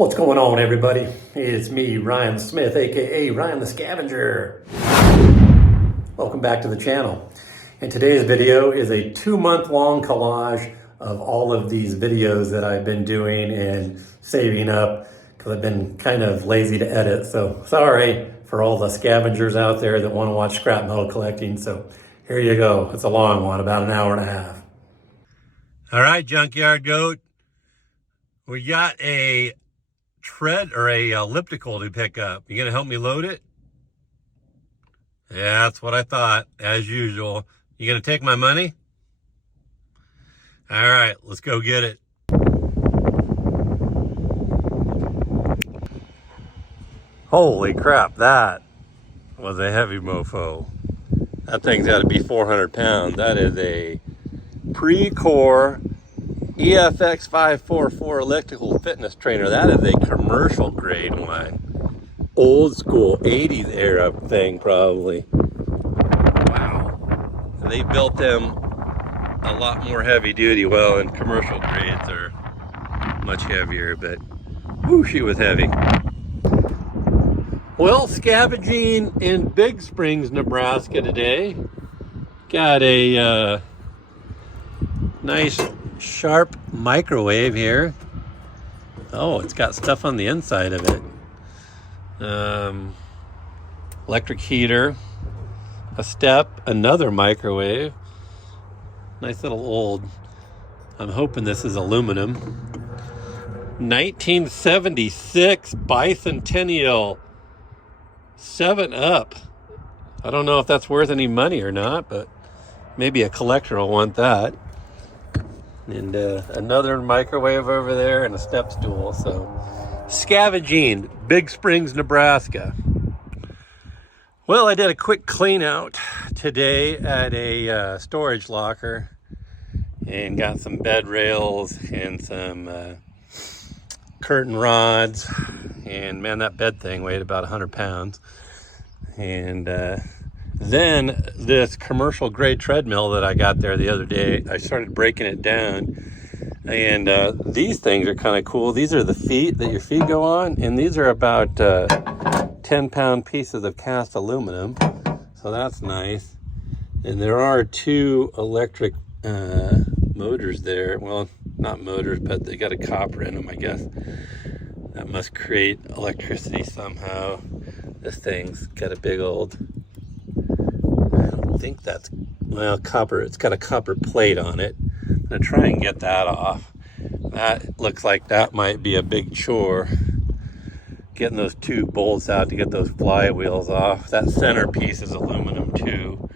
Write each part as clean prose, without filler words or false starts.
What's going on, everybody? It's me, Ryan Smith, aka Ryan the Scavenger. Welcome back to the channel. And today's video is a 2-month-long collage of all of these videos that I've been doing and saving up because I've been kind of lazy to edit. So sorry for all the scavengers out there that want to watch scrap metal collecting. So here you go. It's a long one, about an hour and a half. All right, Junkyard Goat. We got a tread or a elliptical to pick up. You gonna help me load it? Yeah, that's what I thought, as usual. You gonna take my money? All right, let's go get it. Holy crap, that was a heavy mofo. That thing's got to be 400 pounds. That is a Pre-Core EFX 544 electrical fitness trainer. That is a commercial grade one. Old school 80s era thing, probably. Wow. They built them a lot more heavy duty. Well, and commercial grades are much heavier, but whoo, she was heavy. Well, scavenging in Big Springs, Nebraska today. Got a nice sharp microwave here. Oh, it's got stuff on the inside of it. Electric heater, a step, another microwave. Nice little old, I'm hoping this is aluminum. 1976 bicentennial 7-Up. I don't know if that's worth any money or not, but maybe a collector will want that. And another microwave over there and a step stool. So scavenging, Big Springs, Nebraska. Well, I did a quick clean out today at a storage locker and got some bed rails and some curtain rods. And man, that bed thing weighed about 100 pounds. And then this commercial grade treadmill that I got there the other day, I started breaking it down. And these things are kind of cool. These are the feet that your feet go on. And these are about 10-pound pieces of cast aluminum. So that's nice. And there are 2 electric motors there. Well, not motors, but they got a copper in them, I guess. That must create electricity somehow. This thing's got a big old, I don't think that's, well, copper. It's got a copper plate on it. I'm gonna try and get that off. That looks like that might be a big chore. Getting those 2 bolts out to get those flywheels off. That center piece is aluminum too.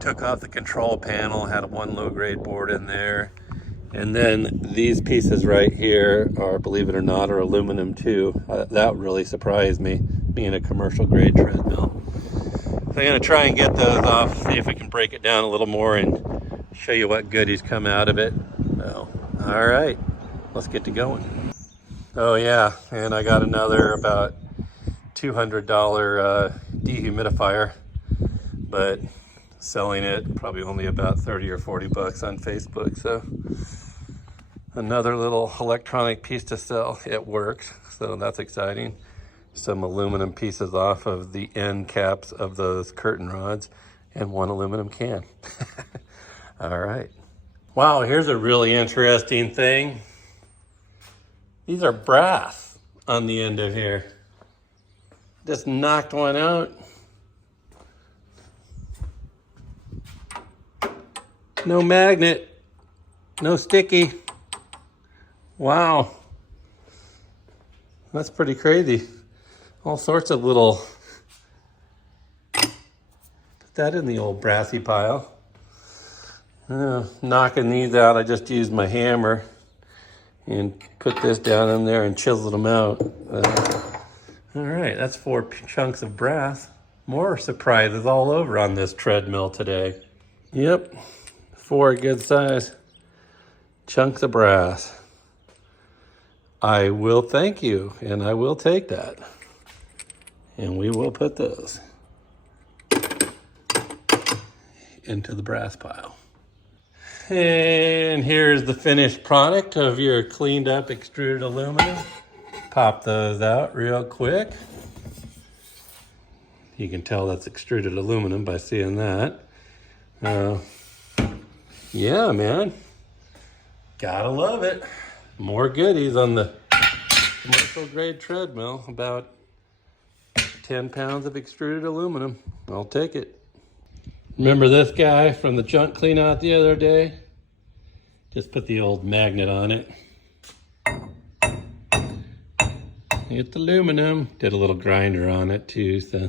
Took off the control panel, had one low-grade board in there. And then these pieces right here are, believe it or not, are aluminum too. That really surprised me, being a commercial grade treadmill. So I'm gonna try and get those off, see if we can break it down a little more and show you what goodies come out of it. So, all right, let's get to going. Oh yeah, and I got another about $200 dehumidifier, but selling it probably only about 30 or 40 bucks on Facebook. So another little electronic piece to sell. It works, so that's exciting. Some aluminum pieces off of the end caps of those curtain rods and 1 aluminum can. All right. Wow, here's a really interesting thing. These are brass on the end of here. Just knocked one out. No magnet, no sticky. Wow, that's pretty crazy. All sorts of little, put that in the old brassy pile. Knocking these out, I just used my hammer and put this down in there and chiseled them out. All right, that's 4 chunks of brass. More surprises all over on this treadmill today. Yep, 4 good size chunks of brass. I will thank you, and I will take that. And we will put those into the brass pile. And here's the finished product of your cleaned up extruded aluminum. Pop those out real quick. You can tell that's extruded aluminum by seeing that. Yeah, man. Gotta love it. More goodies on the commercial grade treadmill. About 10 pounds of extruded aluminum. I'll take it. Remember this guy from the junk clean out the other day? Just put the old magnet on it. It's aluminum. Did a little grinder on it too, so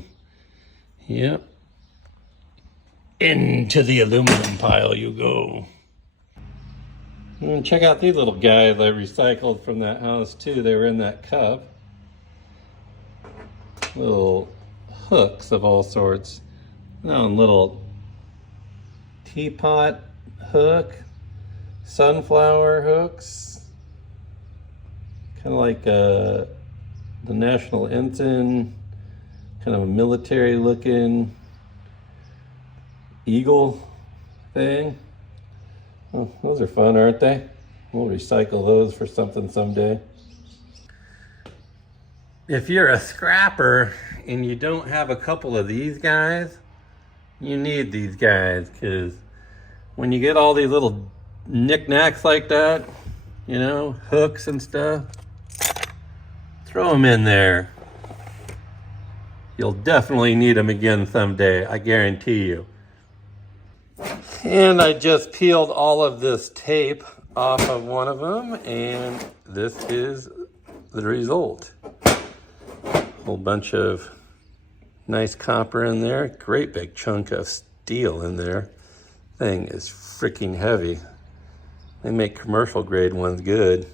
yep. Into the aluminum pile you go. And check out these little guys I recycled from that house too. They were in that cup. Little hooks of all sorts. Little teapot hook, sunflower hooks, kind of like the national ensign, kind of a military looking eagle thing. Oh, those are fun, aren't they? We'll recycle those for something someday. If you're a scrapper and you don't have a couple of these guys, you need these guys, because when you get all these little knickknacks like that, you know, hooks and stuff, throw them in there. You'll definitely need them again someday, I guarantee you. And I just peeled all of this tape off of one of them, and this is the result. Whole bunch of nice copper in there. Great big chunk of steel in there. Thing is freaking heavy. They make commercial grade ones good.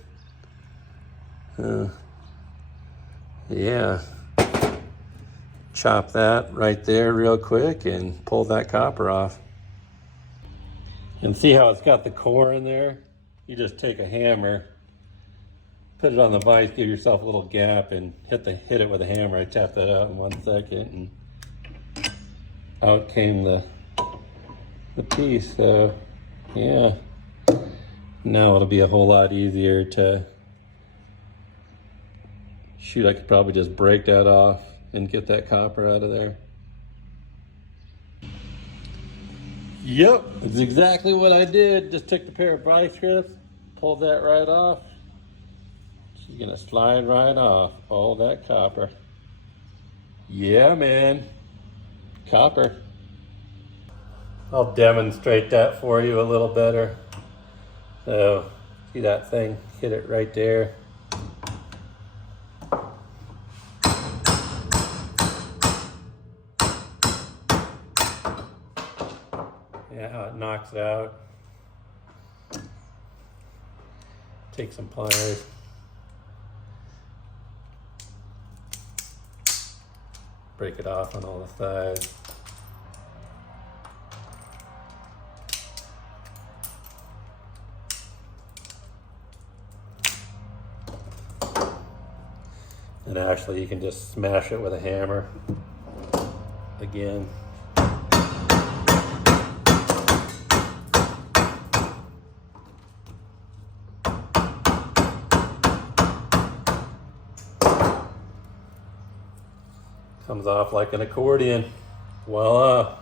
Yeah. Chop that right there real quick and pull that copper off. And see how it's got the core in there? You just take a hammer, put it on the vise, give yourself a little gap, and hit it with a hammer. I tapped that out in 1 second, and out came the piece. So yeah, now it'll be a whole lot easier to shoot. I could probably just break that off and get that copper out of there. Yep, that's exactly what I did. Just took the pair of vice grips, pulled that right off. She's gonna slide right off all that copper. Yeah, man, copper. I'll demonstrate that for you a little better. So, see that thing? Hit it right there. Yeah, how it knocks it out. Take some pliers. Break it off on all the sides. And actually you can just smash it with a hammer again. Comes off like an accordion. Voila.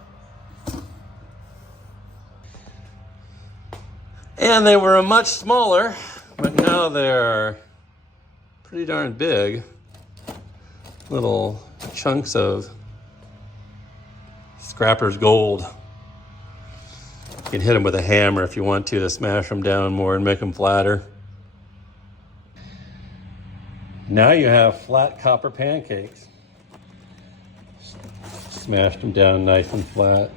And they were much smaller, but now they're pretty darn big. Little chunks of scrapper's gold. You can hit them with a hammer if you want to smash them down more and make them flatter. Now you have flat copper pancakes. Smashed them down nice and flat.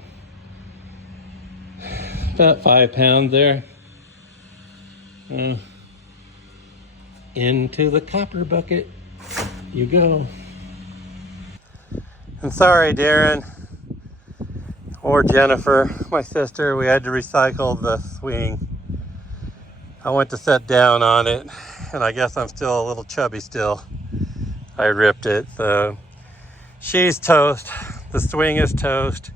About 5 pounds there. Into the copper bucket you go. And sorry, Darren or Jennifer, my sister, we had to recycle the swing. I went to sit down on it, and I guess I'm still a little chubby still. I ripped it, so she's toast. The swing is toast.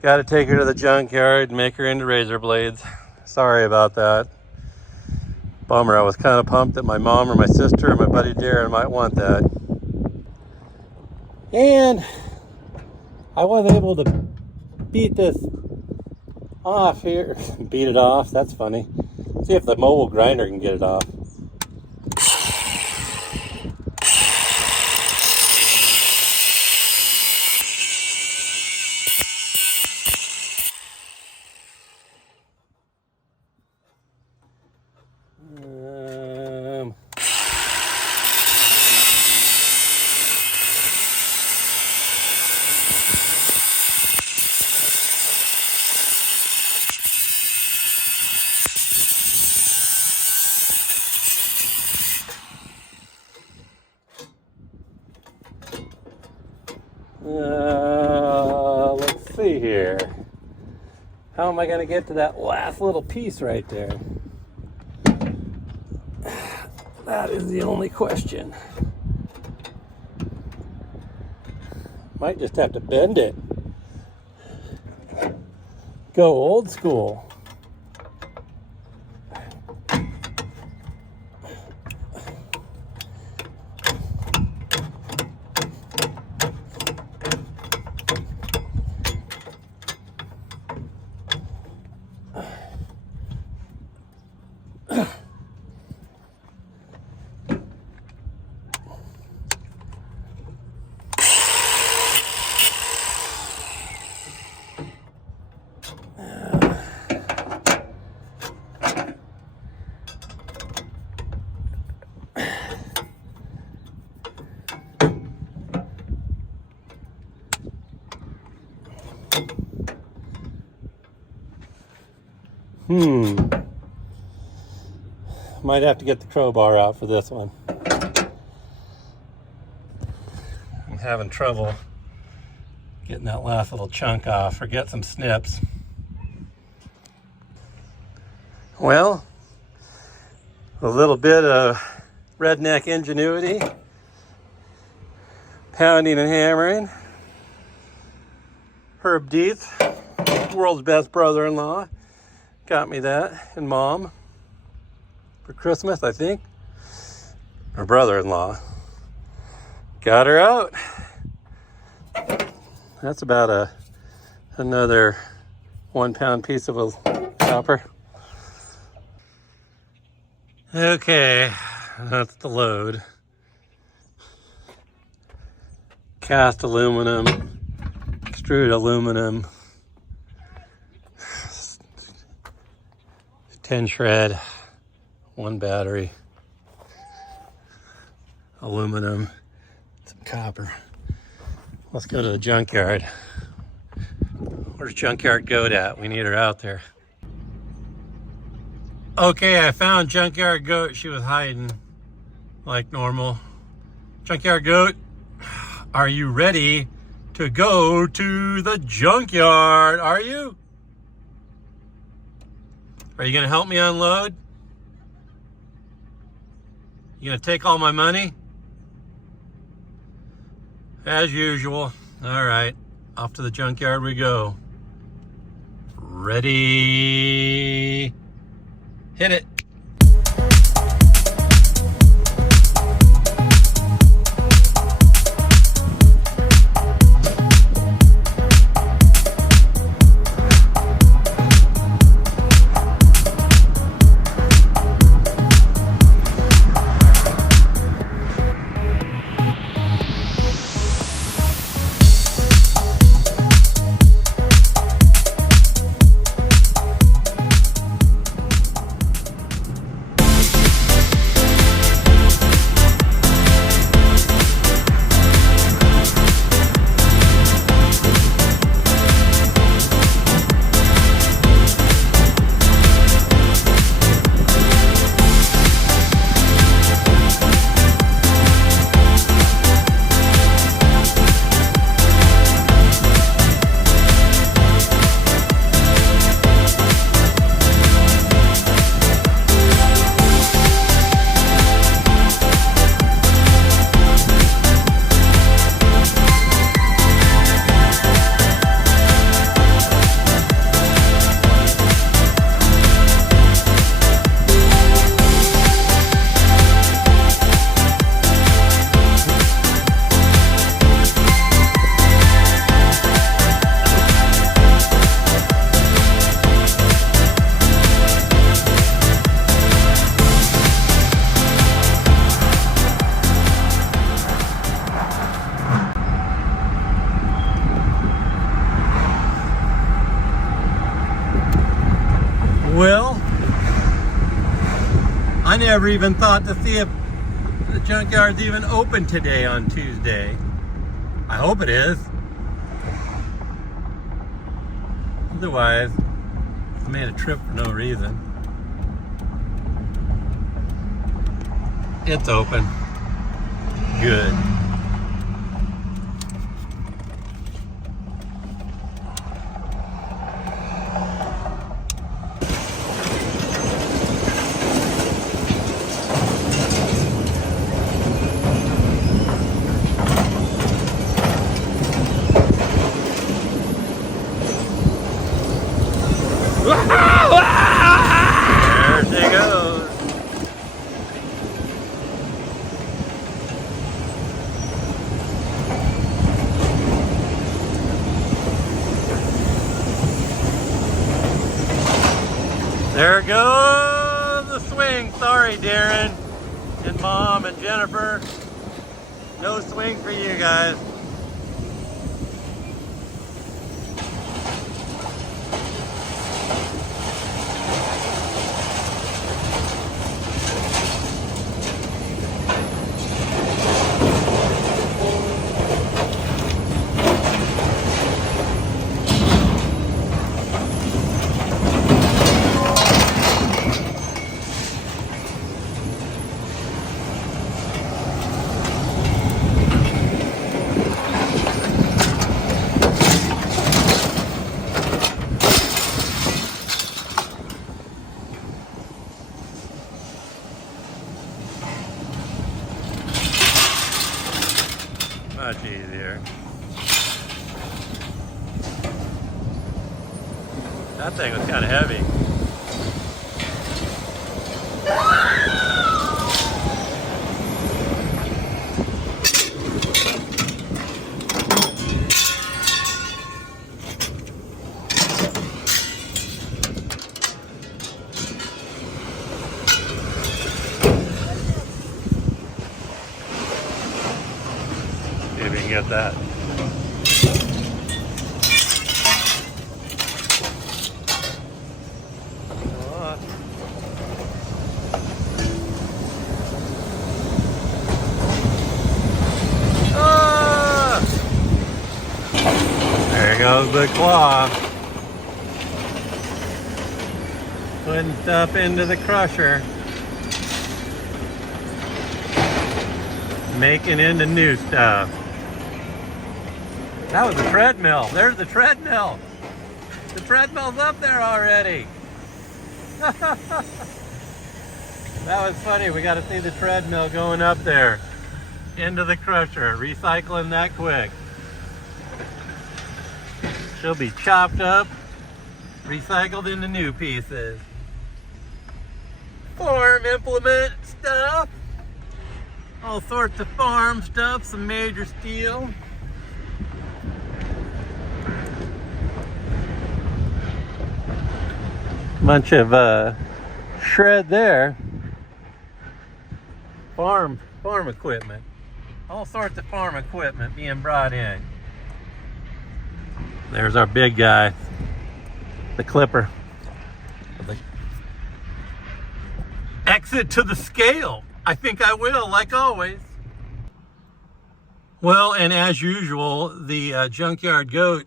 Got to take her to the junkyard and make her into razor blades. Sorry about that. Bummer. I was kind of pumped that my mom or my sister or my buddy Darren might want that. And I was able to beat this off here. Beat it off. That's funny. See if the mobile grinder can get it off. Let's see here. How am I going to get to that last little piece right there? That is the only question. Might just have to bend it. Go old school. Might have to get the crowbar out for this one. I'm having trouble getting that last little chunk off, or get some snips. Well, a little bit of redneck ingenuity, pounding and hammering. Herb Dietz, world's best brother-in-law, got me that, and Mom, for Christmas, I think. Her brother-in-law. Got her out. That's about another 1 pound piece of a copper. Okay, that's the load. Cast aluminum, extruded aluminum, 10 shred, 1 battery, aluminum, some copper. Let's go to the junkyard. Where's Junkyard Goat at? We need her out there. Okay, I found Junkyard Goat. She was hiding like normal. Junkyard Goat, are you ready to go to the junkyard? Are you? Are you gonna help me unload? You gonna take all my money? As usual. All right, off to the junkyard we go. Ready? Hit it. never even thought to see if the junkyard's even open today on Tuesday. I hope it is. Otherwise, I made a trip for no reason. It's open. Good. There she goes. There goes the swing. Sorry, Darren and Mom and Jennifer. No swing for you guys. Much easier. That thing was kind of heavy. See if we can get that. There goes the claw. Putting stuff into the crusher. Making into new stuff. That was the treadmill. There's the treadmill. The treadmill's up there already. That was funny. We got to see the treadmill going up there into the crusher. Recycling that quick. She'll be chopped up, recycled into new pieces. Farm implement stuff. All sorts of farm stuff, some major steel. Bunch of shred there. Farm equipment. All sorts of farm equipment being brought in. There's our big guy, the clipper. Exit to the scale. I think I will, like always. Well, and as usual, the junkyard goat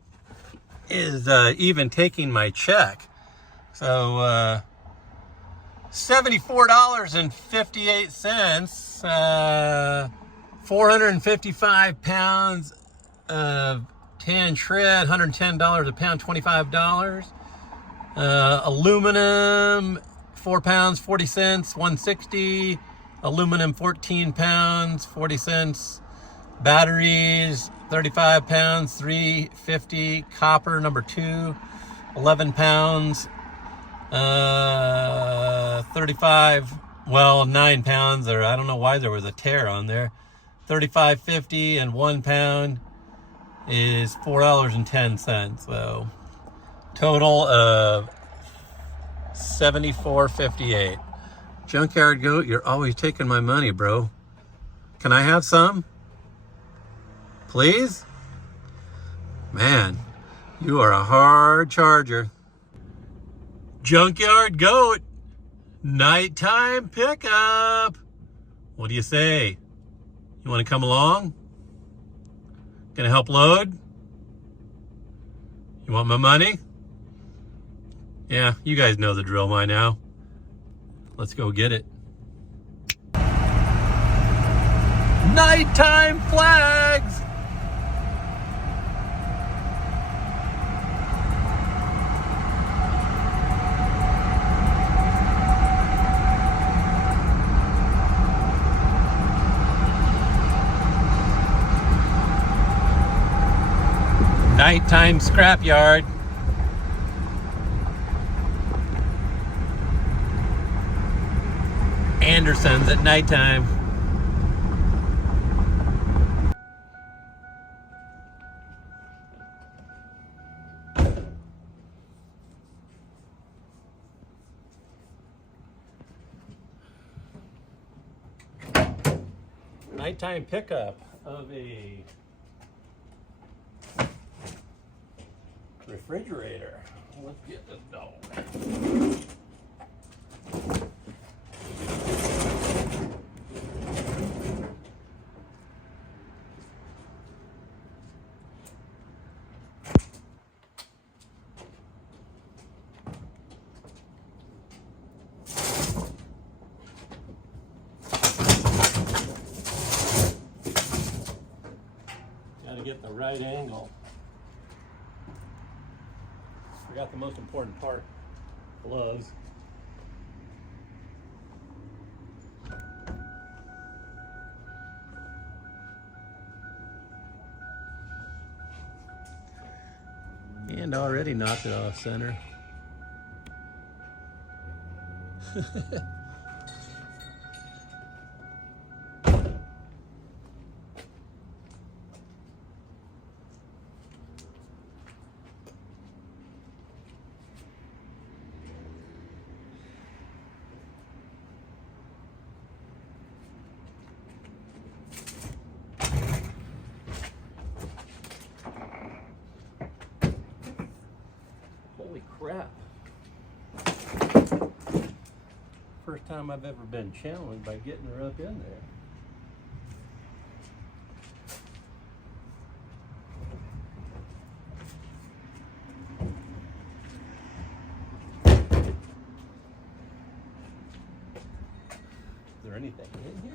is even taking my check. So $74.58, 455 pounds of tan shred, $110 a pound, $25. Aluminum, 4 pounds, 40 cents, $160. Aluminum, 14 pounds, 40 cents. Batteries, 35 pounds, $3.50. Copper, number 2, 11 pounds, 35, well, 9 pounds, or I don't know why there was a tear on there. $35.50, and 1 pound is $4.10. So total of $74.58. Junkyard goat, you're always taking my money, bro. Can I have some? Please? Man, you are a hard charger. Junkyard goat, Nighttime pickup. What do you say? You want to come along? Gonna help load? You want my money? Yeah, you guys know the drill by now. Let's go get it. Nighttime flags! Nighttime scrapyard. Anderson's at nighttime. Nighttime pickup of a refrigerator. Let's get this dog. Got to get the right angle. Forgot the most important part, gloves. And already knocked it off center. Holy crap. First time I've ever been challenged by getting her up in there. Is there anything in here?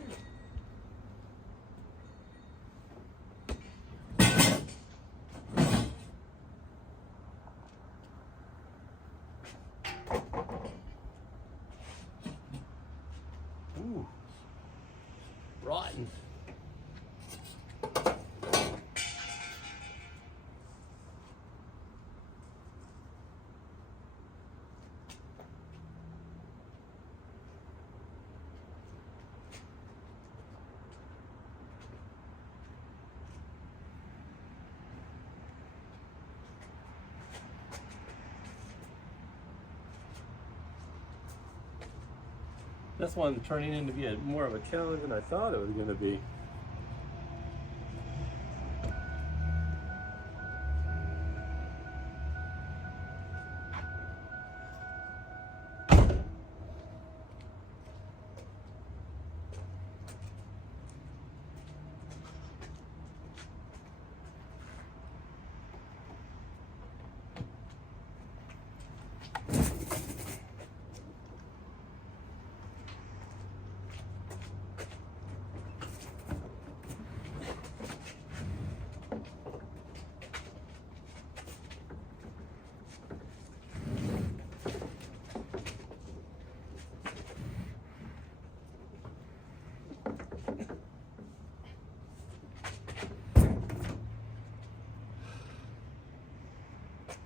Ooh, rotten. This one's turning into be more of a challenge than I thought it was going to be.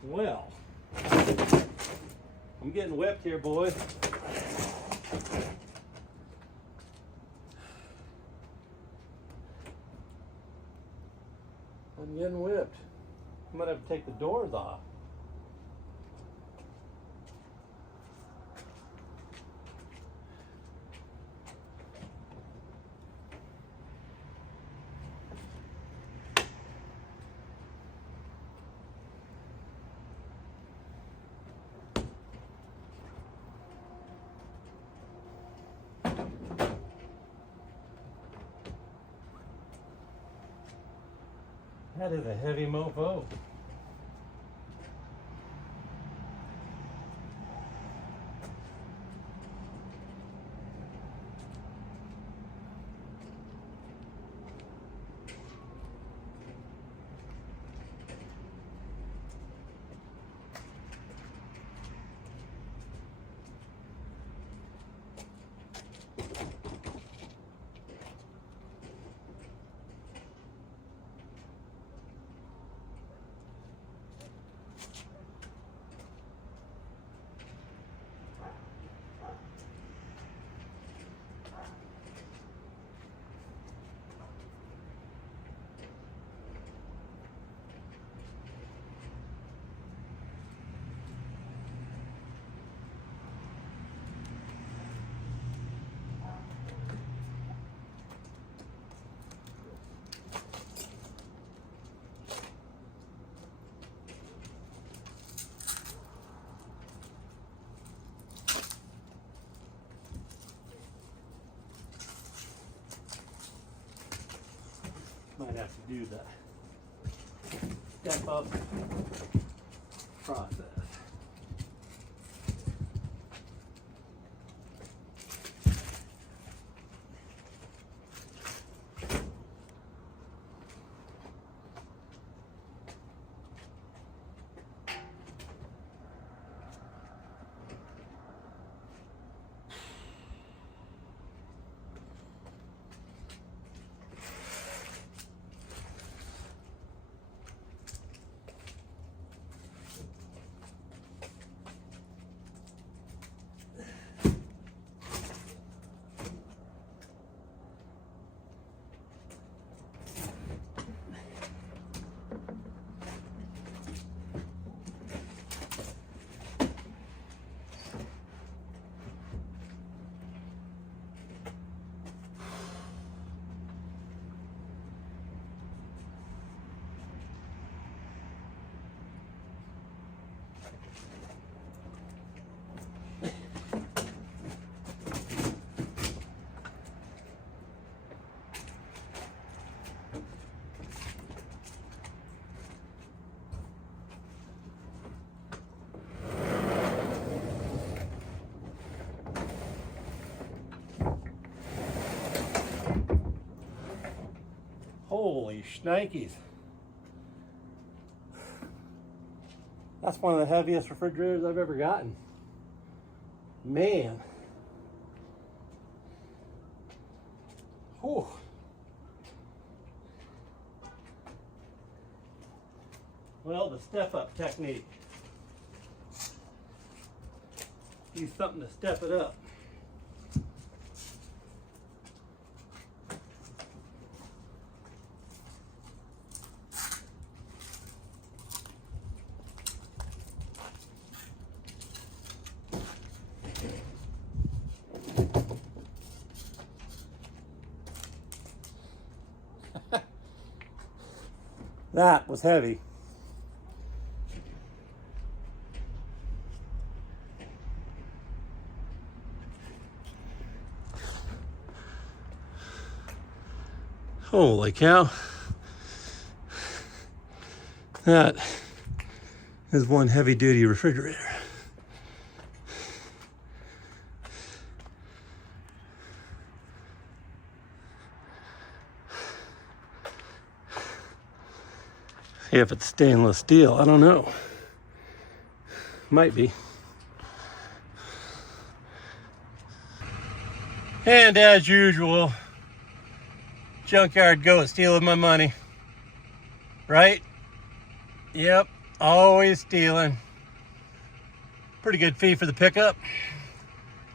Well, I'm getting whipped here, boys. I'm getting whipped. I'm gonna have to take the doors off. That is a heavy mofo. Might have to do the step up process. Holy shnikes. That's one of the heaviest refrigerators I've ever gotten. Man. Whew. Well, the step-up technique. Use something to step it up. That was heavy. Holy cow. That is one heavy duty refrigerator. If it's stainless steel, I don't know. Might be. And as usual, junkyard goat stealing my money. Right? Yep, always stealing. Pretty good fee for the pickup.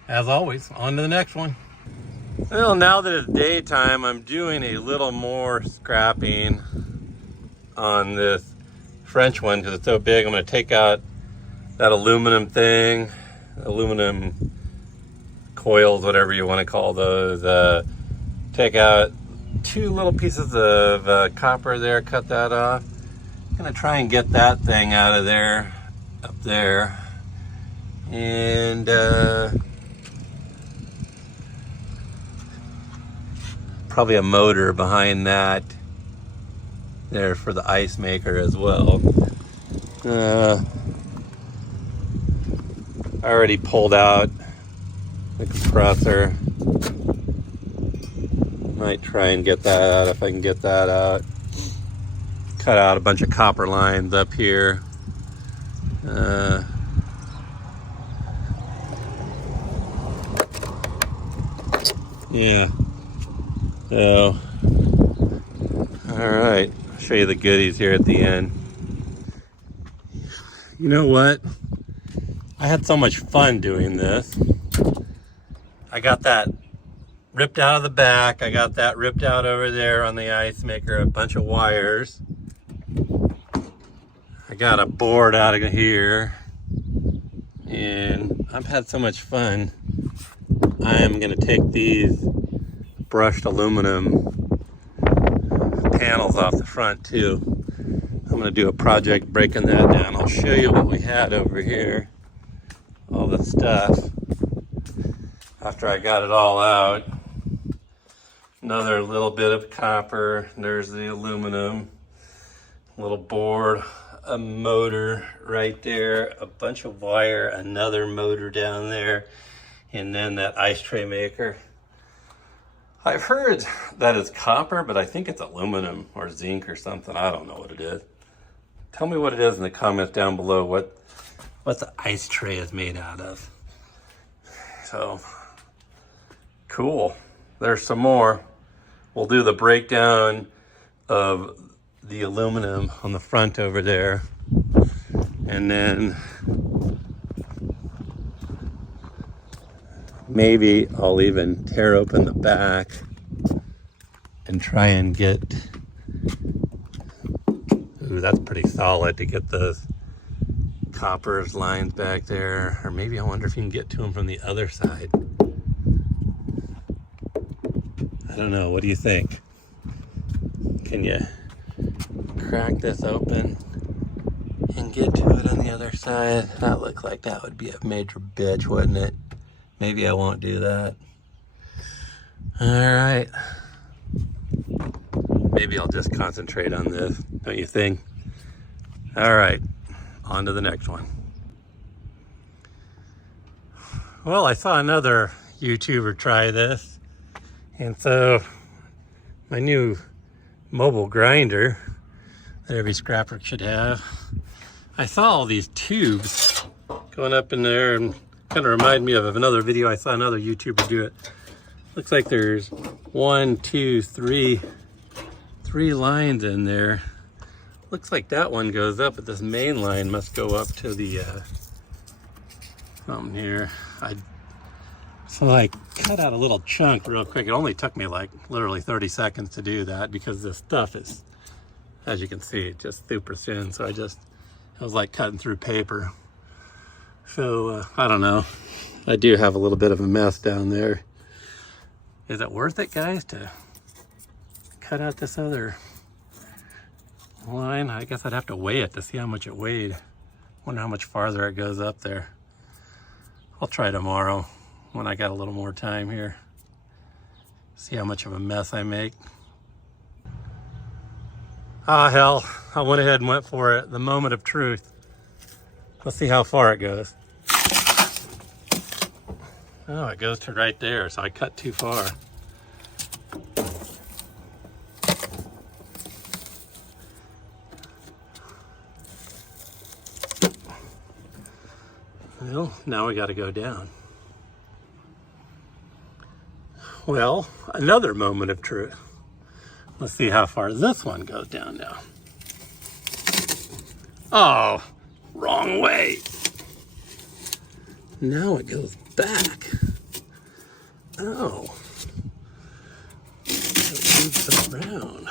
As always, on to the next one. Well, now that it's daytime, I'm doing a little more scrapping on this French one because it's so big. I'm going to take out that aluminum thing, aluminum coils, whatever you want to call those. Take out 2 little pieces of copper there, cut that off. I'm going to try and get that thing out of there, up there. And probably a motor behind that. there for the ice maker as well. I already pulled out the compressor. Might try and get that out if I can get that out. Cut out a bunch of copper lines up here. Yeah. So, all right. I'll show you the goodies here at the end. You know what? I had so much fun doing this. I got that ripped out of the back. I got that ripped out over there on the ice maker, a bunch of wires. I got a board out of here. And I've had so much fun. I am going to take these brushed aluminum panels off the front too. I'm going to do a project breaking that down. I'll show you what we had over here. All the stuff. After I got it all out. Another little bit of copper. There's the aluminum. Little board. A motor right there. A bunch of wire. Another motor down there. And then that ice tray maker. I've heard that it's copper, but I think it's aluminum or zinc or something. I don't know what it is. Tell me what it is in the comments down below, what the ice tray is made out of. So, cool. There's some more. We'll do the breakdown of the aluminum on the front over there. And then maybe I'll even tear open the back and try and get, ooh, that's pretty solid to get those copper's lines back there. Or maybe I wonder if you can get to them from the other side. I don't know, what do you think? Can you crack this open and get to it on the other side? That looks like that would be a major bitch, wouldn't it? Maybe I won't do that. All right. Maybe I'll just concentrate on this, don't you think? All right, on to the next one. Well, I saw another YouTuber try this. And so my new mobile grinder that every scrapper should have, I saw all these tubes going up in there and kind of reminded me of another video I saw another YouTuber do it. Looks like there's 1, 2, 3 lines in there. Looks like that one goes up, but this main line must go up to the something here. So I cut out a little chunk real quick. It only took me like literally 30 seconds to do that because this stuff is, as you can see, just super thin. So it was like cutting through paper. So I don't know. I do have a little bit of a mess down there. Is it worth it, guys, to cut out this other line? I guess I'd have to weigh it to see how much it weighed. Wonder how much farther it goes up there. I'll try tomorrow when I got a little more time here. See how much of a mess I make. Ah, hell, I went ahead and went for it. The moment of truth. Let's see how far it goes. Oh, it goes to right there, so I cut too far. Well, now we got to go down. Well, another moment of truth. Let's see how far this one goes down now. Oh, wrong way. Now it goes back. Oh. It moves around.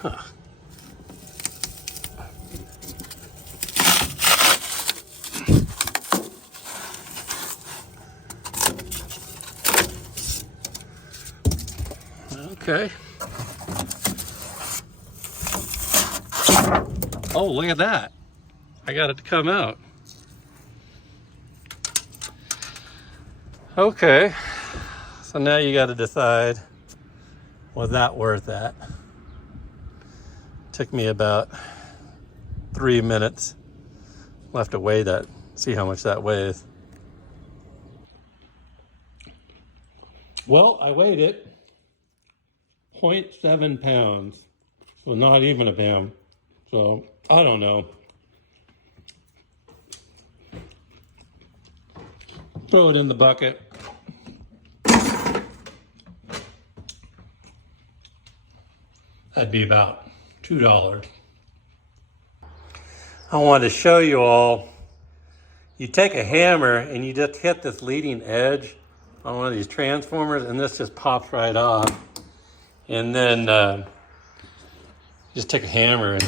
Huh. Okay. Oh, look at that. I got it to come out. Okay. So now you got to decide Was that worth that? Took me about 3 minutes. We'll have to weigh that, see how much that weighs. Well, I weighed it, 0.7 pounds. So not even a pound. So I don't know. Throw it in the bucket. That'd be about $2. I wanted to show you all, you take a hammer and you just hit this leading edge on one of these transformers and this just pops right off. And then just take a hammer and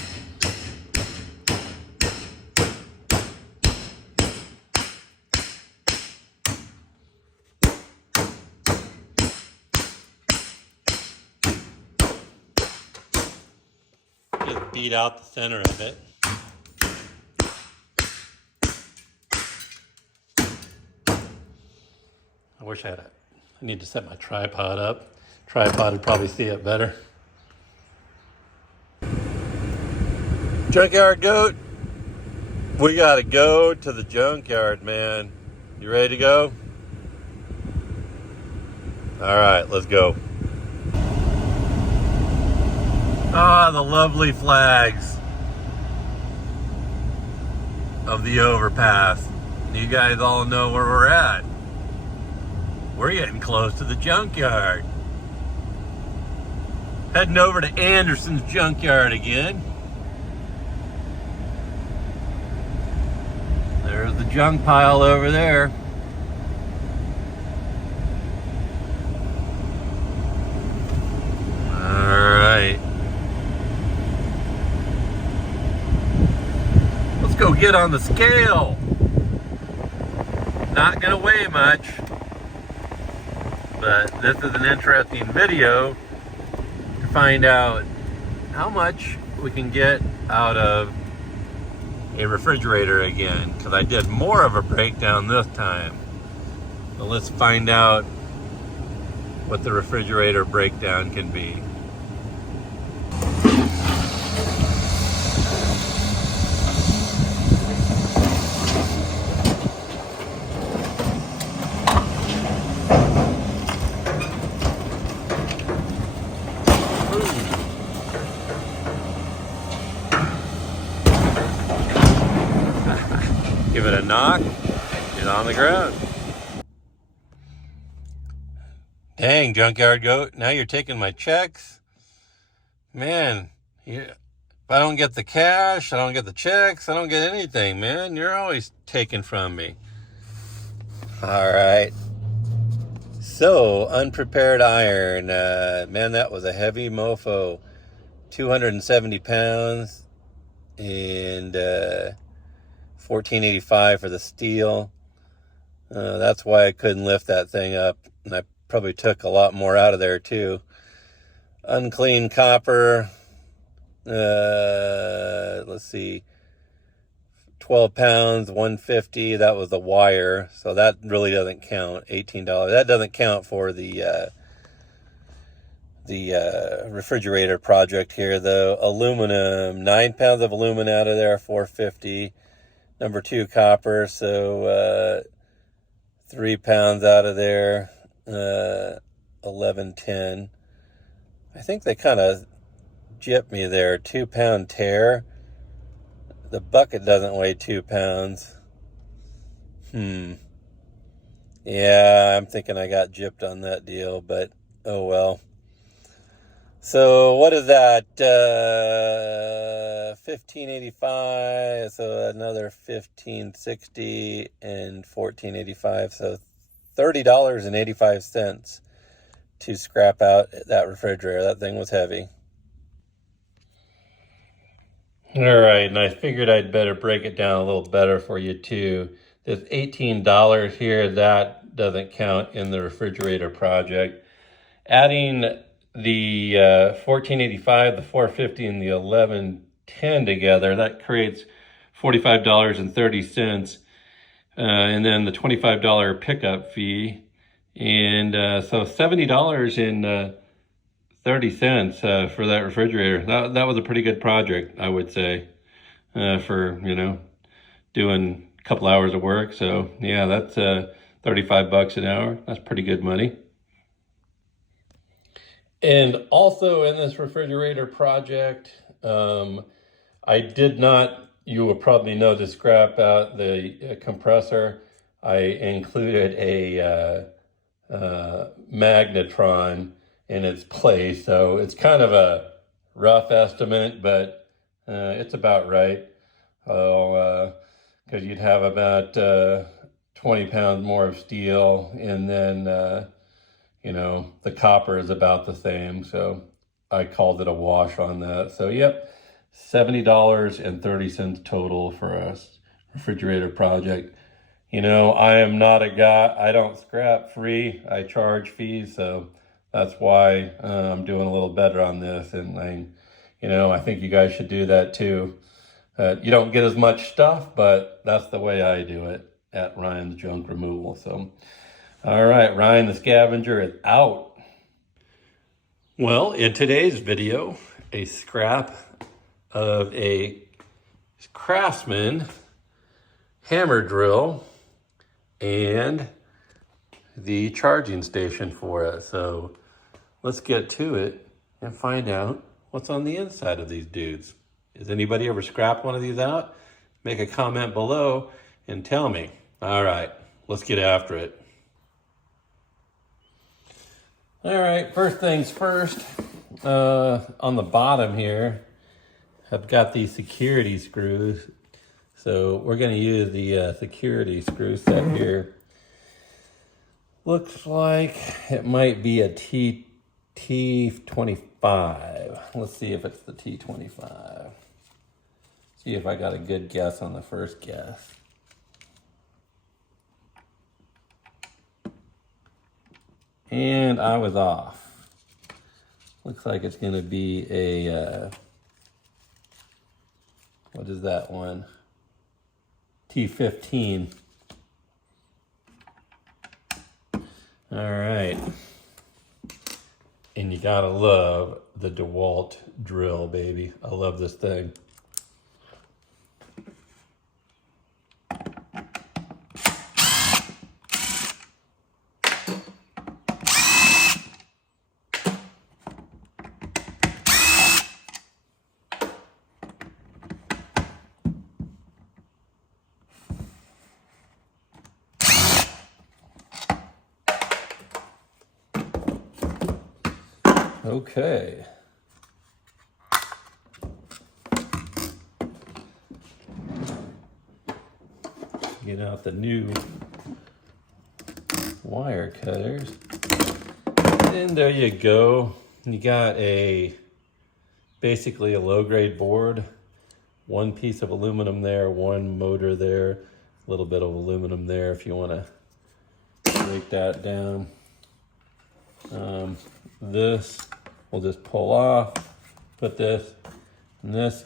just beat out the center of it. I wish I had I need to set my tripod up. Tripod would probably see it better. Junkyard goat, we gotta go to the junkyard, man. You ready to go? All right, let's go. Ah, the lovely flags of the overpass. You guys all know where we're at. We're getting close to the junkyard. Heading over to Anderson's junkyard again. There's the junk pile over there. All right. Let's go get on the scale. Not gonna weigh much, but this is an interesting video to find out how much we can get out of a refrigerator again, because I did more of a breakdown this time. But let's find out what the refrigerator breakdown can be. Give it a knock, get on the ground. Dang, junkyard goat, now you're taking my checks? Man, if I don't get the cash, I don't get the checks, I don't get anything, man. You're always taking from me. All right. So, unprepared iron. Man, that was a heavy mofo. 270 pounds and $14.85 for the steel. That's why I couldn't lift that thing up, and I probably took a lot more out of there too. Unclean copper, let's see, 12 pounds, 150. That was the wire, so that really doesn't count. $18. That doesn't count for the refrigerator project here, though. Aluminum, 9 pounds of aluminum out of there, $4.50. Number 2 copper, so 3 pounds out of there, $11.10. I think they kind of gypped me there. 2 pound tear. The bucket doesn't weigh 2 pounds. Yeah, I'm thinking I got gypped on that deal, but oh well. So what is that? $15.85. So another $15.60 and $14.85. So $30.85 to scrap out that refrigerator. That thing was heavy. All right, and I figured I'd better break it down a little better for you too. This $18 here, that doesn't count in the refrigerator project. Adding the $14.85, the $4.50, and the $11.10 together, that creates $45.30, and then the $25 pickup fee, and so $70 in 30 cents for that refrigerator. That was a pretty good project, I would say, for, you know, doing a couple hours of work. So yeah, that's 35 bucks an hour. That's pretty good money. And also in this refrigerator project, I did not, you will probably know, to scrap out the compressor. I included a magnetron in its place. So it's kind of a rough estimate, but it's about right. Because you'd have about 20 pounds more of steel, and then you know, the copper is about the same. So I called it a wash on that. So yep, $70.30 total for a refrigerator project. You know, I am not a guy, I don't scrap free, I charge fees, so that's why I'm doing a little better on this. And you know, I think you guys should do that too. You don't get as much stuff, but that's the way I do it at Ryan's Junk Removal. So, all right, Ryan the Scavenger is out. Well, in today's video, a scrap of a Craftsman hammer drill and the charging station for it. So let's get to it and find out what's on the inside of these dudes. Has anybody ever scrapped one of these out? Make a comment below and tell me. All right, let's get after it. All right, first things first, on the bottom here, I've got these security screws. So we're gonna use the security screw set here. Looks like it might be a T25. Let's see if it's the T25. See if I got a good guess on the first guess. And I was off. Looks like it's gonna be a, what is that one? T15. All right. And you gotta love the DeWalt drill, baby. I love this thing. Okay. Get out the new wire cutters. And there you go. You got basically a low-grade board. One piece of aluminum there, one motor there, a little bit of aluminum there if you want to break that down. This we'll just pull off, put this in this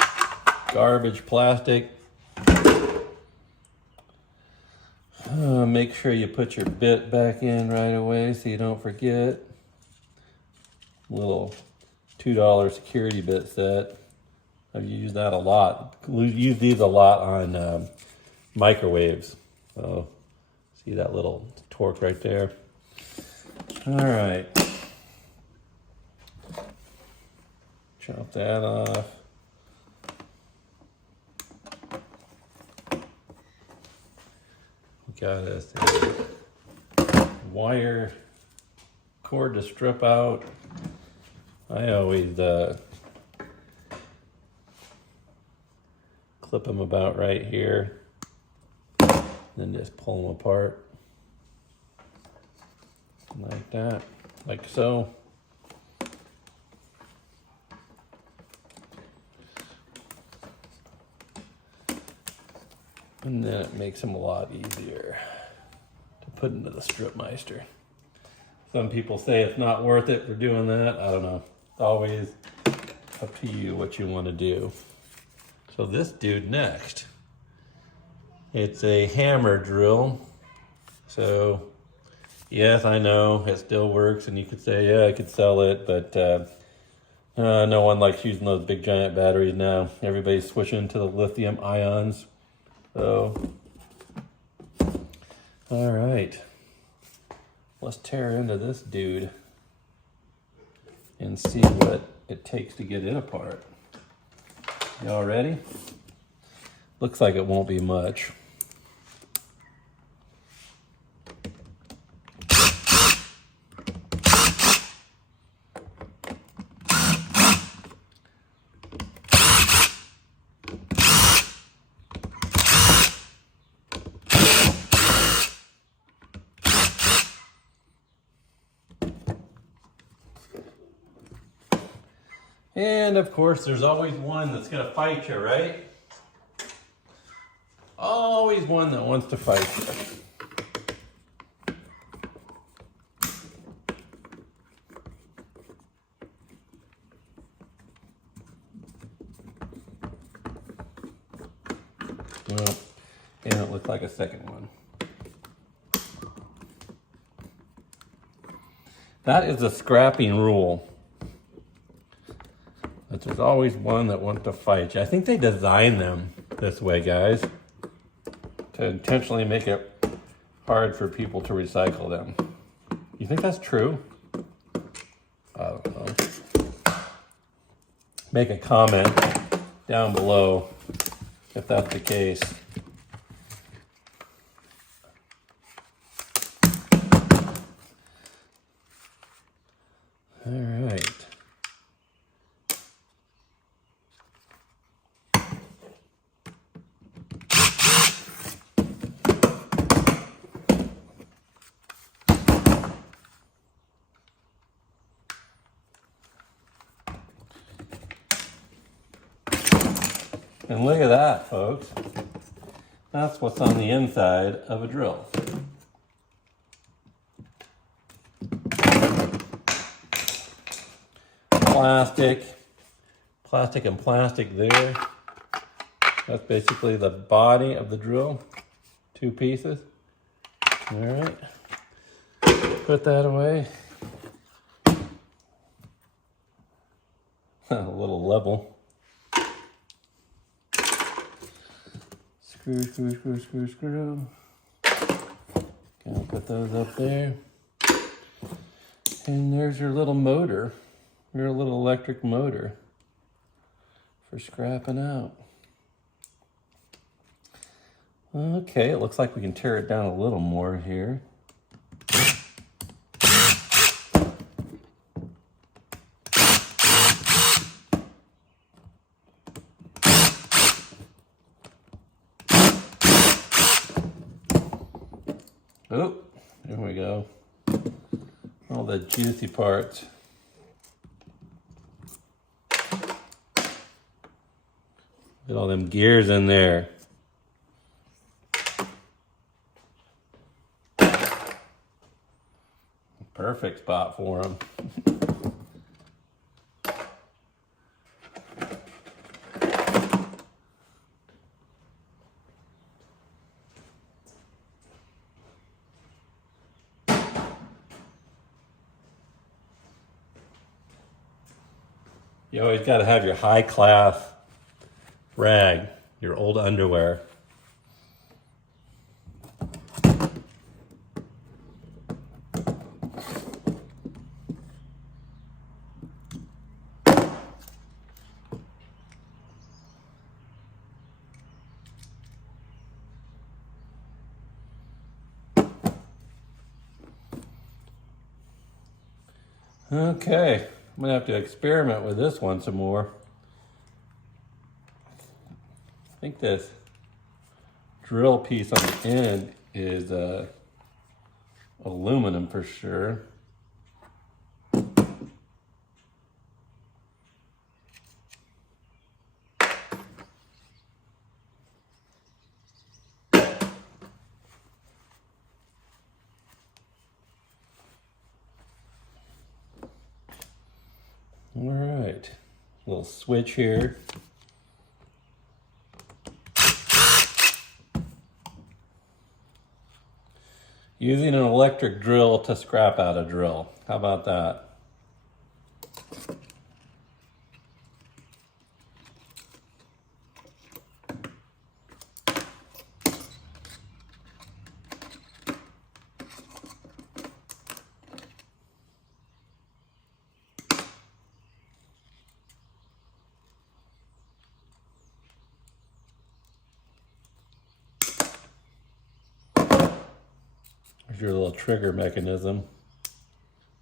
garbage plastic. Make sure you put your bit back in right away so you don't forget. Little $2 security bit set. I've used that a lot. Use these a lot on microwaves. So see that little torque right there? All right. Chop that off. Got a wire cord to strip out. I always clip them about right here, then just pull them apart like that, like so. And then it makes them a lot easier to put into the strip meister. Some people say it's not worth it for doing that. I don't know. It's always up to you what you want to do. So this dude next. It's a hammer drill. So yes, I know it still works, and you could say, yeah, I could sell it, but No one likes using those big giant batteries now. Everybody's switching to the lithium ions. So, all right. Let's tear into this dude and see what it takes to get it apart. Y'all ready? Looks like it won't be much. And of course, there's always one that's gonna fight you, right? Always one that wants to fight you. Well, they don't look like a second one. That is a scrapping rule. But there's always one that wants to fight you. I think they designed them this way, guys, to intentionally make it hard for people to recycle them. You think that's true? I don't know. Make a comment down below if that's the case. All right. And look at that, folks. That's what's on the inside of a drill. Plastic and plastic there. That's basically the body of the drill. 2 pieces. All right. Put that away. A little level. Screw, screw, screw, screw, screw. Gonna put those up there. And there's your little motor, your little electric motor for scrapping out. Okay, it looks like we can tear it down a little more here. Oh, there we go. All the juicy parts. Get all them gears in there. Perfect spot for them. You always got to have your high-class rag, your old underwear. Okay, I'm gonna have to experiment with this one some more. I think this drill piece on the end is aluminum for sure. All right, little switch here. Using an electric drill to scrap out a drill. How about that? There's your little trigger mechanism.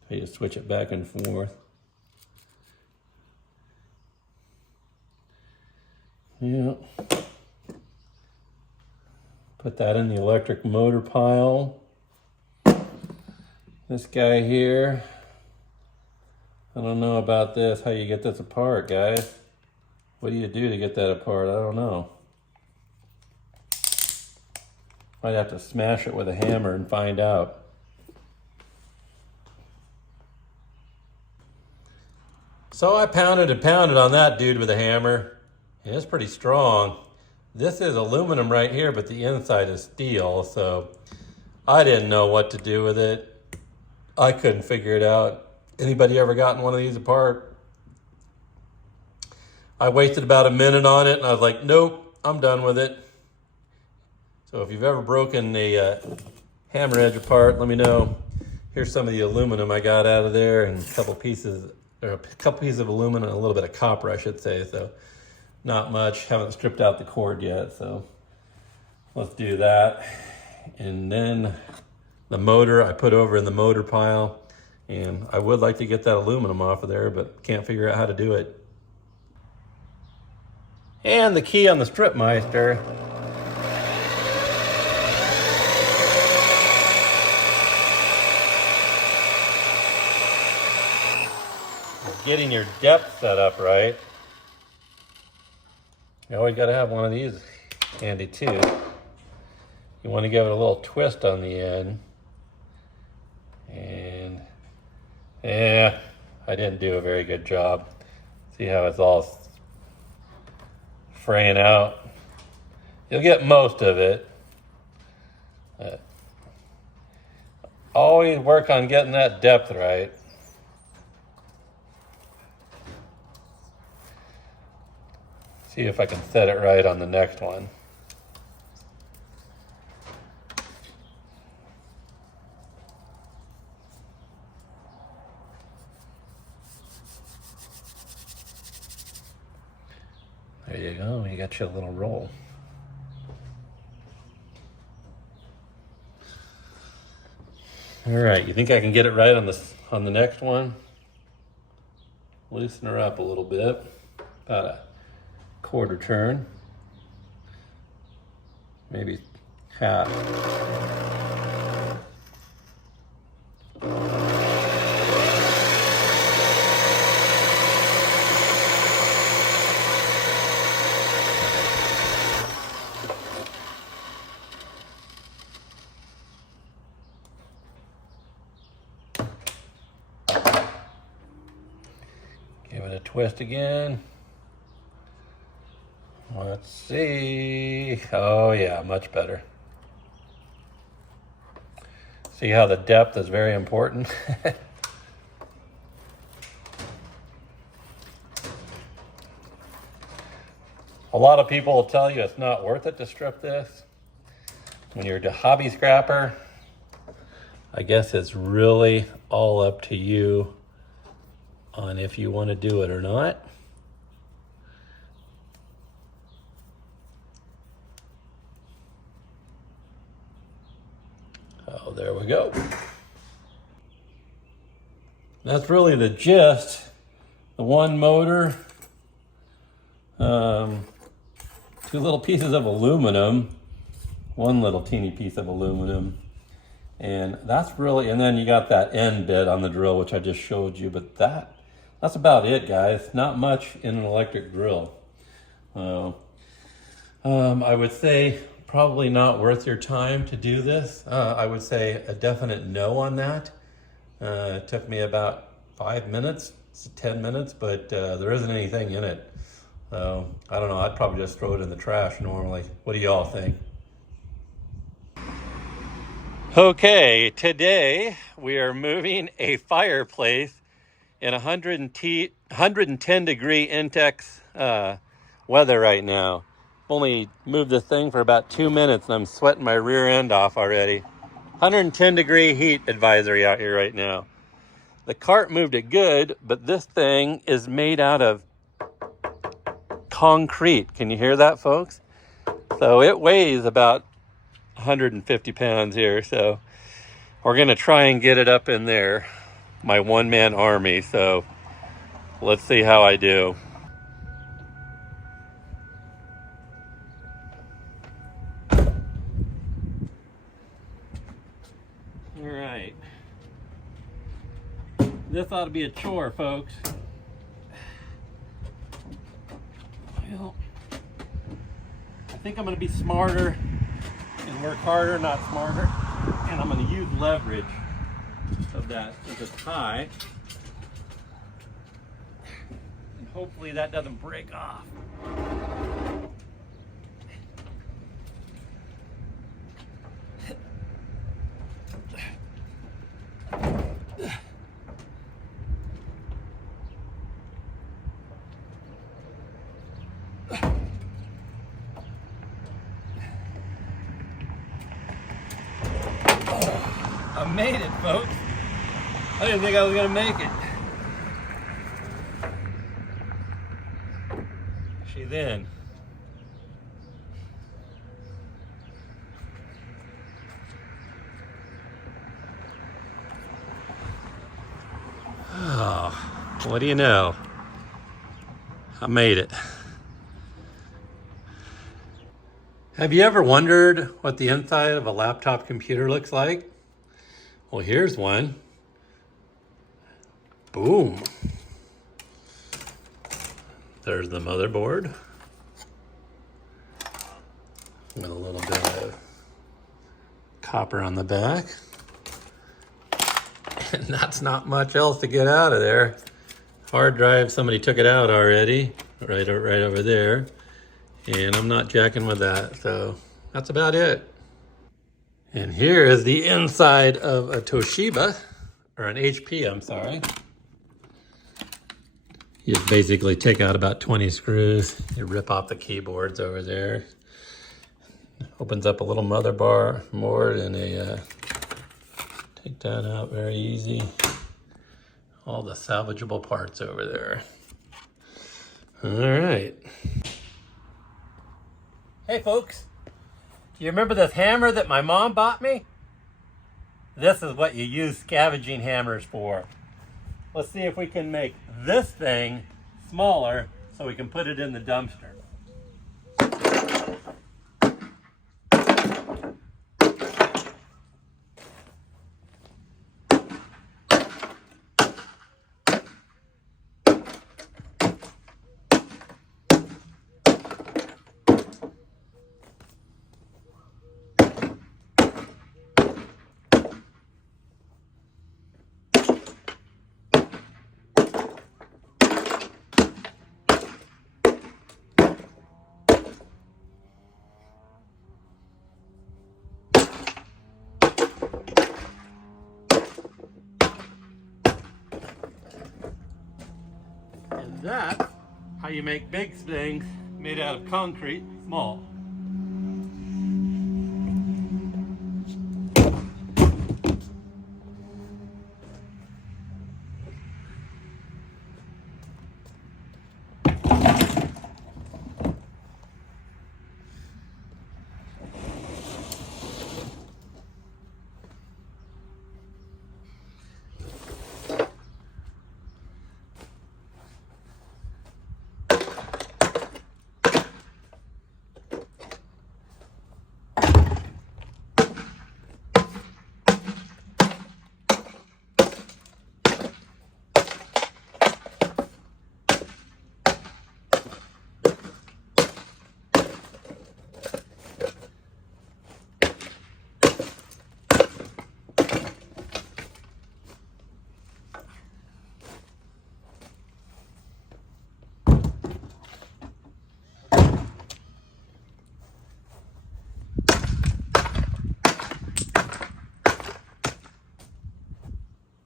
You just switch it back and forth. Yeah. Put that in the electric motor pile. This guy here, I don't know about this, how you get this apart, guys. What do you do to get that apart? I don't know. Might have to smash it with a hammer and find out. So I pounded and pounded on that dude with a hammer. It's pretty strong. This is aluminum right here, but the inside is steel, so I didn't know what to do with it. I couldn't figure it out. Anybody ever gotten one of these apart? I wasted about a minute on it, and I was like, nope, I'm done with it. So if you've ever broken a hammer edge apart, let me know. Here's some of the aluminum I got out of there, and a couple pieces of aluminum and a little bit of copper, I should say. So not much. Haven't stripped out the cord yet, so let's do that. And then the motor I put over in the motor pile, and I would like to get that aluminum off of there, but can't figure out how to do it. And the key on the Stripmeister. Getting your depth set up right. You always got to have one of these handy too. You want to give it a little twist on the end. And yeah, I didn't do a very good job. See how it's all fraying out? You'll get most of it. Always work on getting that depth right. See if I can set it right on the next one. There you go, you got your little roll. All right, you think I can get it right on the next one? Loosen her up a little bit, about a quarter turn, maybe half. Give it a twist again. Let's see. Oh yeah, much better. See how the depth is very important? A lot of people will tell you it's not worth it to strip this. When you're a hobby scrapper, I guess it's really all up to you on if you want to do it or not. Oh, there we go. That's really the gist. The one motor, 2 little pieces of aluminum, 1 little teeny piece of aluminum, and that's really, and then you got that end bit on the drill, which I just showed you, but that's about it, guys. Not much in an electric drill. I would say probably not worth your time to do this. I would say a definite no on that. It took me about 5 minutes, 10 minutes, but there isn't anything in it. So I don't know, I'd probably just throw it in the trash normally. What do y'all think? Okay, today we are moving a fireplace in 110 degree Intex weather right now. Only moved this thing for about 2 minutes and I'm sweating my rear end off already. 110 degree heat advisory out here right now. The cart moved it good, but this thing is made out of concrete. Can you hear that, folks? So it weighs about 150 pounds here. So we're gonna try and get it up in there, my one-man army. So let's see how I do. All right. This ought to be a chore, folks. Well, I think I'm going to be smarter and work harder, not smarter. And I'm going to use leverage of that since it's high. And hopefully that doesn't break off. I made it, folks. I didn't think I was gonna make it. She's in. Oh, what do you know? I made it. Have you ever wondered what the inside of a laptop computer looks like? Well, here's one. Boom. There's the motherboard with a little bit of copper on the back. And that's not much else to get out of there. Hard drive, somebody took it out already, right over there. And I'm not jacking with that, so that's about it. And here is the inside of a Toshiba, or an HP, I'm sorry. You just basically take out about 20 screws. You rip off the keyboards over there. Opens up a little motherboard and take that out very easy. All the salvageable parts over there. All right. Hey folks, do you remember this hammer that my mom bought me? This is what you use scavenging hammers for. Let's see if we can make this thing smaller so we can put it in the dumpster. And that's how you make big things made out of concrete small.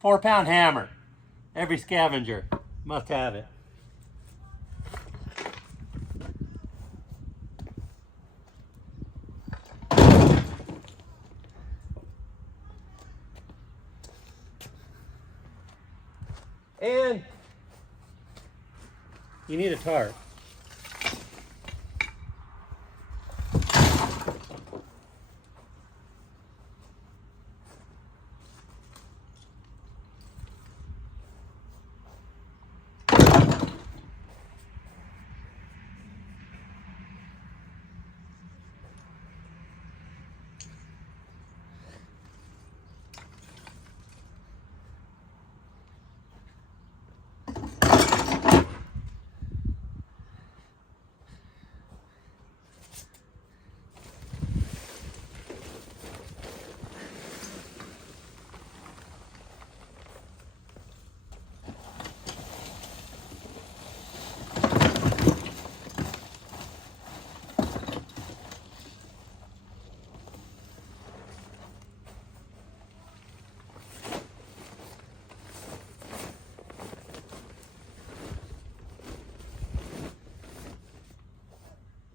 £4 hammer. Every scavenger must have it. And you need a tarp.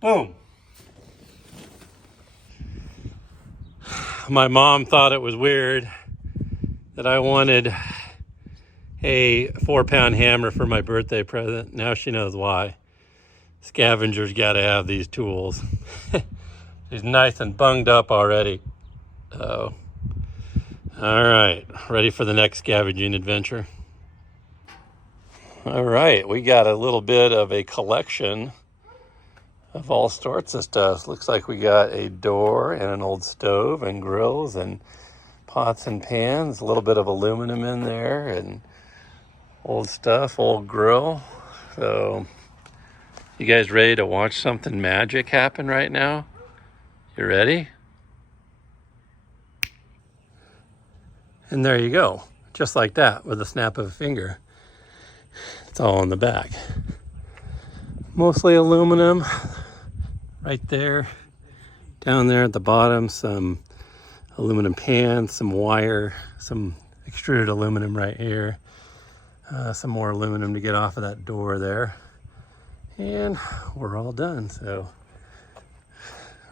Boom. My mom thought it was weird that I wanted a 4-pound hammer for my birthday present. Now she knows why. Scavengers got to have these tools. She's nice and bunged up already. Oh. All right, ready for the next scavenging adventure? All right, we got a little bit of a collection of all sorts of stuff. Looks like we got a door and an old stove and grills and pots and pans, a little bit of aluminum in there and old stuff, old grill. So you guys ready to watch something magic happen right now? You ready? And there you go, just like that, with a snap of a finger. It's all in the back. Mostly aluminum right there. Down there at the bottom, some aluminum pans, some wire, some extruded aluminum right here. Some more aluminum to get off of that door there. And we're all done. So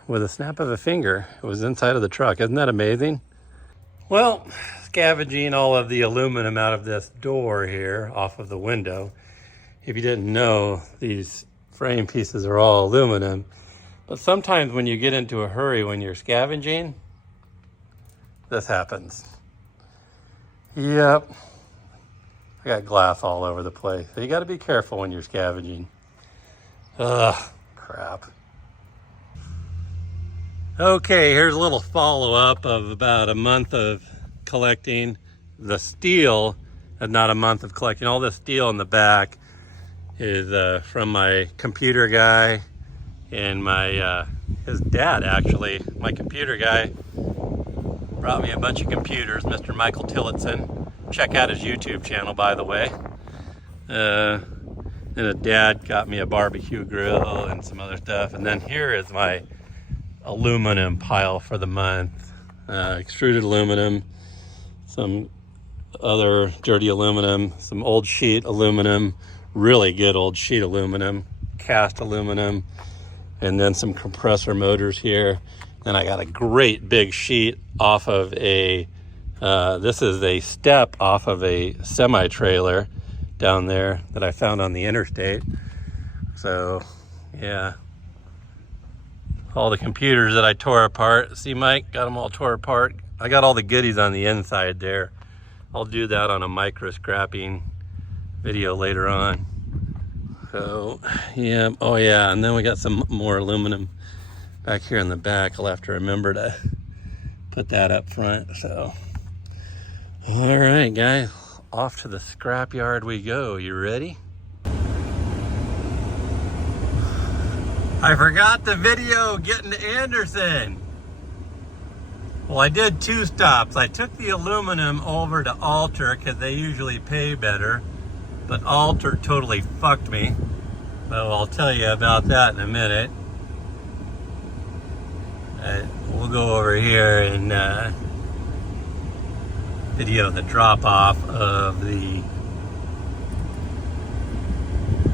with a snap of a finger, it was inside of the truck. Isn't that amazing? Well, scavenging all of the aluminum out of this door here off of the window. If you didn't know, these frame pieces are all aluminum. But sometimes when you get into a hurry when you're scavenging, this happens. Yep. I got glass all over the place. So you got to be careful when you're scavenging. Ugh, crap. Okay, here's a little follow-up of about a month of collecting the steel, and not a month of collecting. All this steel in the back is from my computer guy and my his dad, actually. My computer guy brought me a bunch of computers, Mr. Michael Tillotson. Check out his YouTube channel, by the way. And his dad got me a barbecue grill and some other stuff. And then here is my aluminum pile for the month. Extruded aluminum, some other dirty aluminum, some old sheet aluminum, really good old sheet aluminum, cast aluminum, and then some compressor motors here. And I got a great big sheet off of a, this is a step off of a semi-trailer down there that I found on the interstate. So, yeah. All the computers that I tore apart. See, Mike, got them all tore apart. I got all the goodies on the inside there. I'll do that on a micro scrapping video later on. So, yeah, oh yeah, and then we got some more aluminum back here in the back. I'll have to remember to put that up front, so. All right, guys, off to the scrapyard we go. You ready? I forgot the video getting to Anderson. Well, I did 2 stops. I took the aluminum over to Alter because they usually pay better, but Alter totally fucked me. So I'll tell you about that in a minute. We'll go over here and video the drop-off of the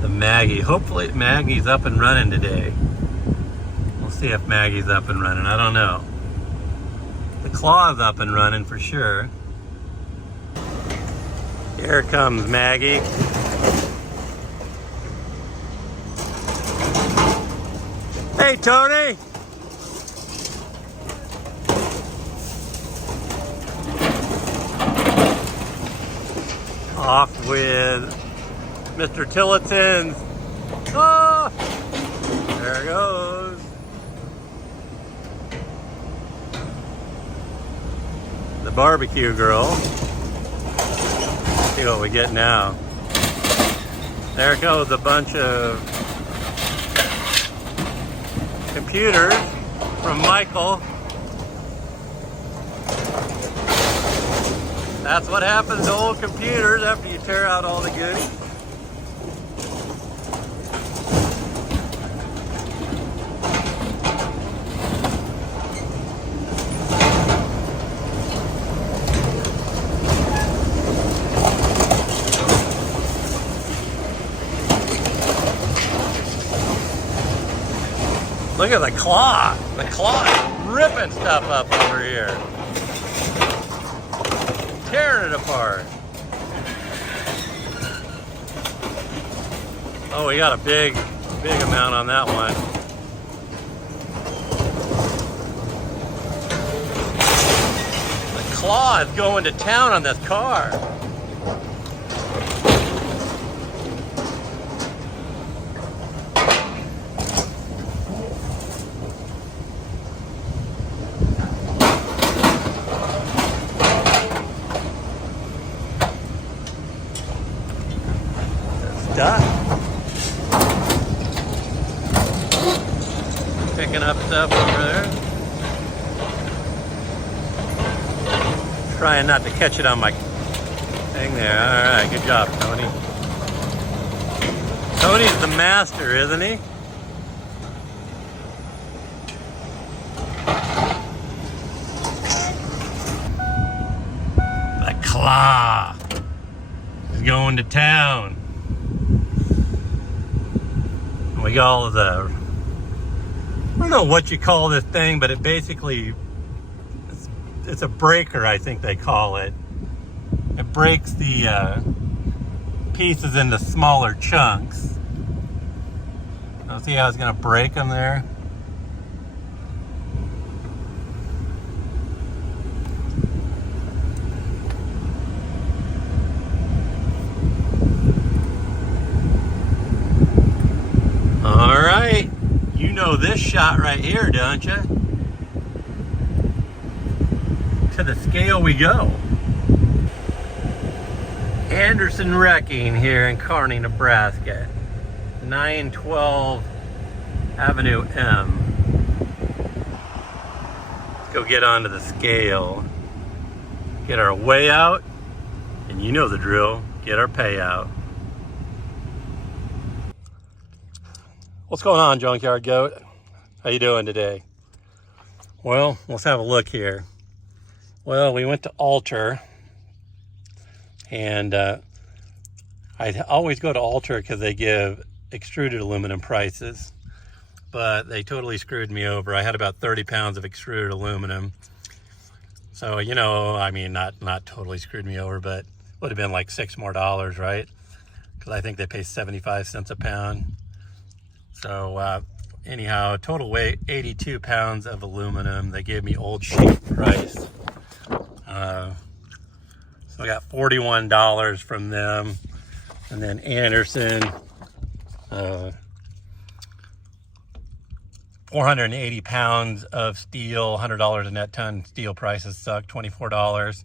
Maggie. Hopefully Maggie's up and running today. We'll see if Maggie's up and running. I don't know. The Claw's up and running for sure. Here comes Maggie. Hey, Tony! Off with Mr. Tillotson's. Oh, there it goes. The barbecue grill. See what we get now. There goes a bunch of computers from Michael. That's what happens to old computers after you tear out all the goodies. Look at the claw. The claw is ripping stuff up over here. Tearing it apart. Oh, we got a big amount on that one. The claw is going to town on this car. Stuff. Picking up stuff over there. Trying not to catch it on my thing there. All right, good job, Tony. Tony's the master, isn't he? The claw is going to town. We got all of the, I don't know what you call this thing, but it basically, it's a breaker, I think they call it. It breaks the pieces into smaller chunks. Now see how it's gonna break them there? All right, you know this shot right here, don't you? To the scale we go. Anderson Wrecking here in Kearney, Nebraska. 912 Avenue M. Let's go get onto the scale. Get our weigh out, and you know the drill, get our payout. What's going on, Junkyard Goat? How you doing today? Well, let's have a look here. Well, we went to Alter, and I always go to Alter because they give extruded aluminum prices, but they totally screwed me over. I had about 30 pounds of extruded aluminum. So, you know, I mean, not totally screwed me over, but would have been like $6 more, right? Because I think they pay 75 cents a pound. So anyhow, total weight, 82 pounds of aluminum. They gave me old sheet price. So I got $41 from them. And then Anderson, 480 pounds of steel, $100 a net ton. Steel prices suck, $24.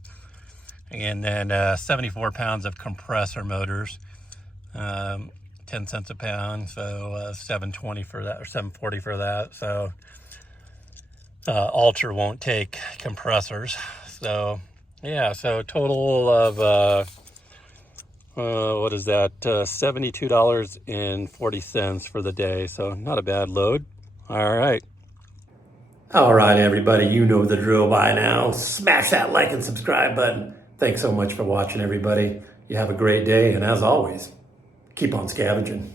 And then 74 pounds of compressor motors. 10 cents a pound, so $7.20 for that, or $7.40 for that. So Alter won't take compressors. So yeah, so total of what is that, $72.40 for the day. So not a bad load. All right, everybody, you know the drill by now. Smash that like and subscribe button. Thanks so much for watching, everybody. You have a great day, and as always, keep on scavenging.